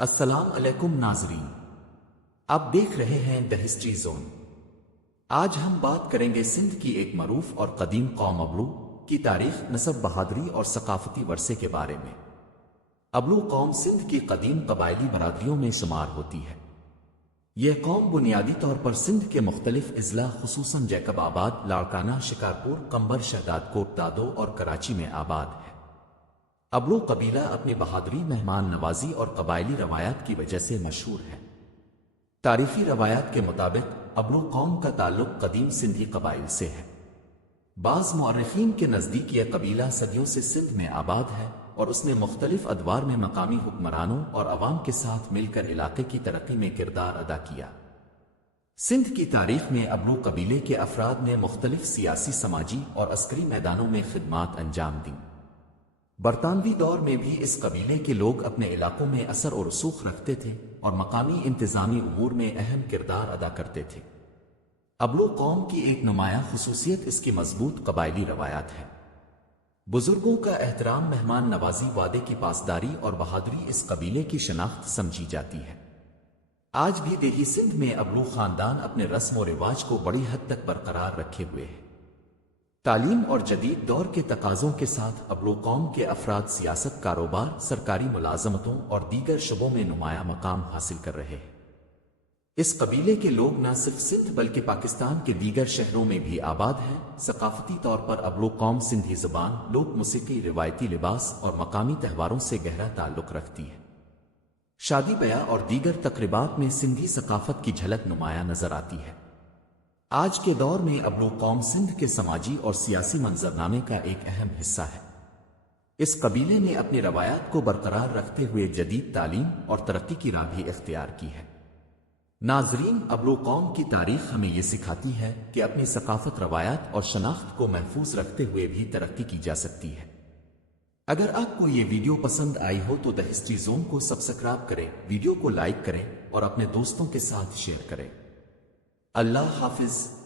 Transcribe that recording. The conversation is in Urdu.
السلام علیکم ناظرین، آپ دیکھ رہے ہیں دی ہسٹری زون۔ آج ہم بات کریں گے سندھ کی ایک معروف اور قدیم قوم ابلو کی تاریخ، نسب، بہادری اور ثقافتی ورثے کے بارے میں۔ ابلو قوم سندھ کی قدیم قبائلی برادریوں میں شمار ہوتی ہے۔ یہ قوم بنیادی طور پر سندھ کے مختلف اضلاع خصوصاً جیکب آباد، لاڑکانہ، شکارپور، کمبر، شہداد کوٹ، دادو اور کراچی میں آباد ہے۔ ابلو قبیلہ اپنی بہادری، مہمان نوازی اور قبائلی روایات کی وجہ سے مشہور ہے۔ تاریخی روایات کے مطابق ابلو قوم کا تعلق قدیم سندھی قبائل سے ہے۔ بعض مورخین کے نزدیک یہ قبیلہ صدیوں سے سندھ میں آباد ہے اور اس نے مختلف ادوار میں مقامی حکمرانوں اور عوام کے ساتھ مل کر علاقے کی ترقی میں کردار ادا کیا۔ سندھ کی تاریخ میں ابلو قبیلے کے افراد نے مختلف سیاسی، سماجی اور عسکری میدانوں میں خدمات انجام دیں۔ برطانوی دور میں بھی اس قبیلے کے لوگ اپنے علاقوں میں اثر و رسوخ رکھتے تھے اور مقامی انتظامی امور میں اہم کردار ادا کرتے تھے۔ ابلو قوم کی ایک نمایاں خصوصیت اس کی مضبوط قبائلی روایات ہے۔ بزرگوں کا احترام، مہمان نوازی، وعدے کی پاسداری اور بہادری اس قبیلے کی شناخت سمجھی جاتی ہے۔ آج بھی دیہی سندھ میں ابلو خاندان اپنے رسم و رواج کو بڑی حد تک برقرار رکھے ہوئے ہے۔ تعلیم اور جدید دور کے تقاضوں کے ساتھ ابلو قوم کے افراد سیاست، کاروبار، سرکاری ملازمتوں اور دیگر شعبوں میں نمایاں مقام حاصل کر رہے ہیں۔ اس قبیلے کے لوگ نہ صرف سندھ بلکہ پاکستان کے دیگر شہروں میں بھی آباد ہیں۔ ثقافتی طور پر ابلو قوم سندھی زبان، لوک موسیقی، روایتی لباس اور مقامی تہواروں سے گہرا تعلق رکھتی ہے۔ شادی بیاہ اور دیگر تقریبات میں سندھی ثقافت کی جھلک نمایاں نظر آتی ہے۔ آج کے دور میں ابلو قوم سندھ کے سماجی اور سیاسی منظرنامے کا ایک اہم حصہ ہے۔ اس قبیلے نے اپنی روایات کو برقرار رکھتے ہوئے جدید تعلیم اور ترقی کی راہ بھی اختیار کی ہے۔ ناظرین، ابلو قوم کی تاریخ ہمیں یہ سکھاتی ہے کہ اپنی ثقافت، روایات اور شناخت کو محفوظ رکھتے ہوئے بھی ترقی کی جا سکتی ہے۔ اگر آپ کو یہ ویڈیو پسند آئی ہو تو دی ہسٹری زون کو سبسکرائب کریں، ویڈیو کو لائک کریں اور اپنے دوستوں کے ساتھ شیئر کریں۔ اللہ حافظ۔